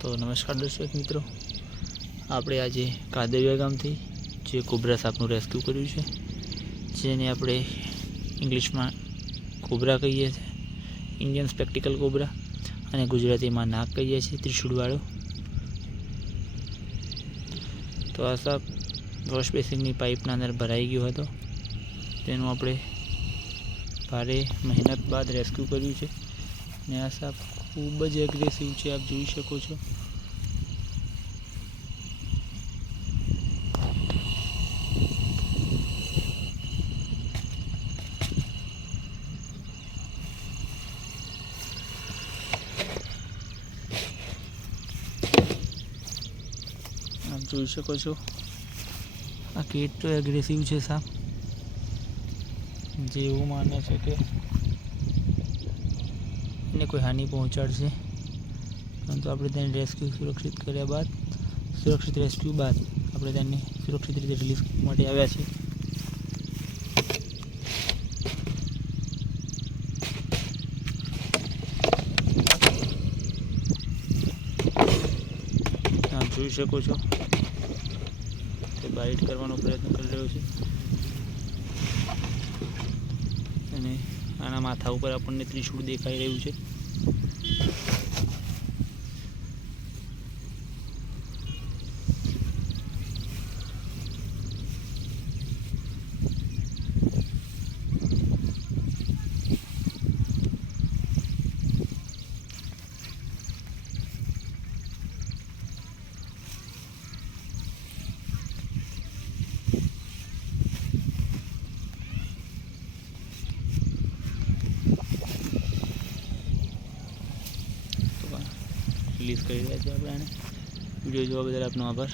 તો નમસ્કાર દર્શક મિત્રો, આપણે આજે કાદરિયા ગામથી જે કોબ્રા સાપનું રેસ્ક્યુ કર્યું છે, જેને આપણે ઇંગ્લિશમાં કોબ્રા કહીએ છીએ, ઇન્ડિયન સ્પેક્ટિકલ કોબ્રા, અને ગુજરાતીમાં નાગ કહીએ છીએ, ત્રિશૂળવાળો. તો આ સાપ વોશ બેસિનની પાઇપના અંદર ભરાઈ ગયો હતો. તેનું આપણે ભારે મહેનત બાદ રેસ્ક્યુ કર્યું છે. ને આ સાપ ખૂબ જ એગ્રેસિવ છે, આપ જોઈ શકો છો. આપ જોઈ શકો છો, આ કેટલો એગ્રેસિવ છે સાપ, જે એવું માને છે કે એને કોઈ હાનિ પહોંચાડશે. પરંતુ આપણે તેને સુરક્ષિત રેસ્ક્યુ બાદ આપણે તેને સુરક્ષિત રીતે રિલીઝ માટે આવ્યા છીએ. આપ જોઈ શકો છો, તે બાઇટ કરવાનો પ્રયત્ન કરી રહ્યો છે, અને આના માથા ઉપર આપણને ત્રિશૂળ દેખાઈ રહ્યું છે. રિલીઝ કરી રહ્યા છીએ આપણે. વિડીયો જોવા બદલ આપનો આભાર.